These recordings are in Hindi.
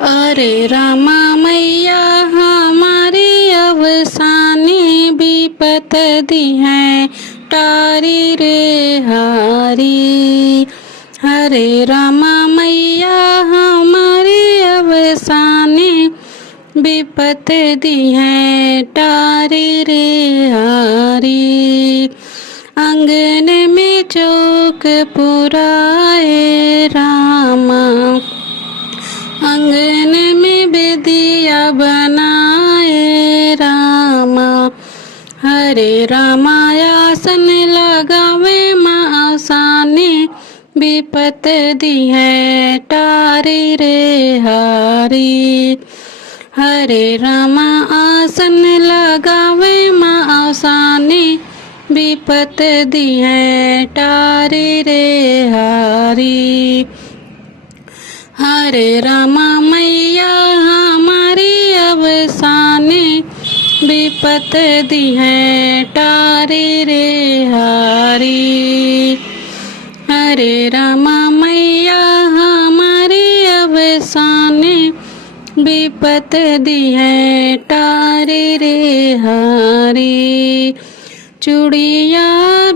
अरे रामा मैया हमारी अवसानी विपत दी है टारी रे हारी। हरे रामा मैया हमारी अवसानी विपत दी है टारी रे हारी। अंगन में चौक पुराए रामा, अंगन में बेदिया बनाए रामा। हरे रामा आसन लगावे माँ आसानी विपत दी है टारी रे हारी। हरे रामा आसन लगावे माँ आसानी विपत दी है टारी रे हारी। हरे रामा मैया हमारी अवसानी विपत दी है टारी रे हारी। हरे रामा मैया हमारी अवसानी विपत दी है टारी रे हारी। चूड़िया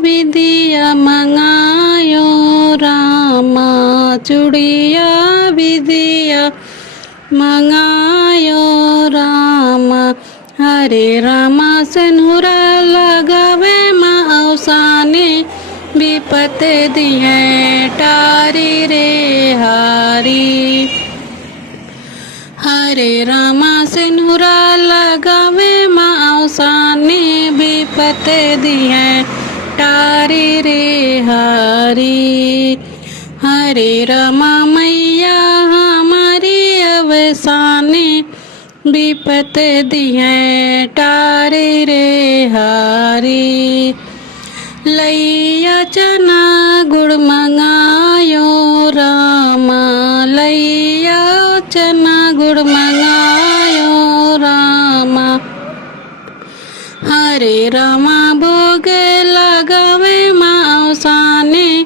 विदिया मंगायो रामा, चूड़िया विदिया मंगायो रामा। हरे रामा सिंदूरा लगावे माँ अवसानी विपत दी है टारी रे हारी। हरे रामा सिंदूरा लगावे माँ अवसानी विपत दी है टारी रे हारी। हरे रामा मैया हमारी अवसानी विपत दी है टारी रे हारी। लैया चना गुड़ मंगायो रामा, लैया चना गुड़ मंगायो रामा। हरे रामा भोग लगावे माँ अवसानी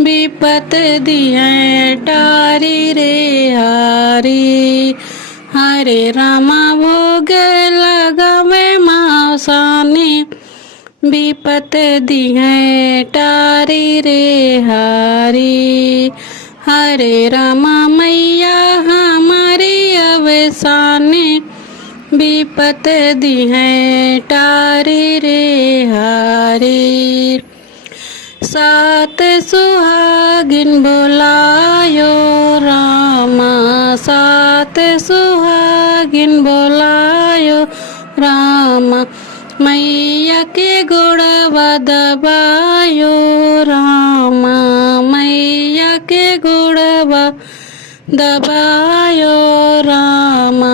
विपत दी है टारी रे हारी। हरे रामा भोग लगावे माँ अवसानी विपत दी है टारी रे हारी। हरे रामा मैया हमारी अवसानी विपत दी है टारी रे हारी। सात सुहागिन बोलायो रामा, सात सुहागिन बोलायो रामा। मैया के गोड़वा दबायो रामा, मैया के गोड़वा दबायो रामा।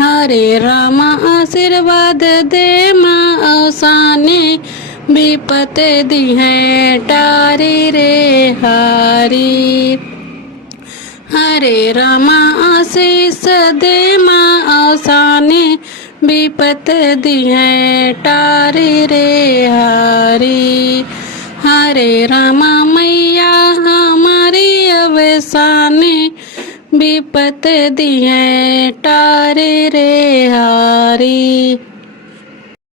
हरे रामा आशीर्वाद दे माँ अवसानी विपत दी है टारी रे हारी। हरे रामा आशीष दे माँ अवसानी विपत दी है टारी रे हारी। हरे रामा मैया हमारी अवसानी विपत दी है टारी रे हारी।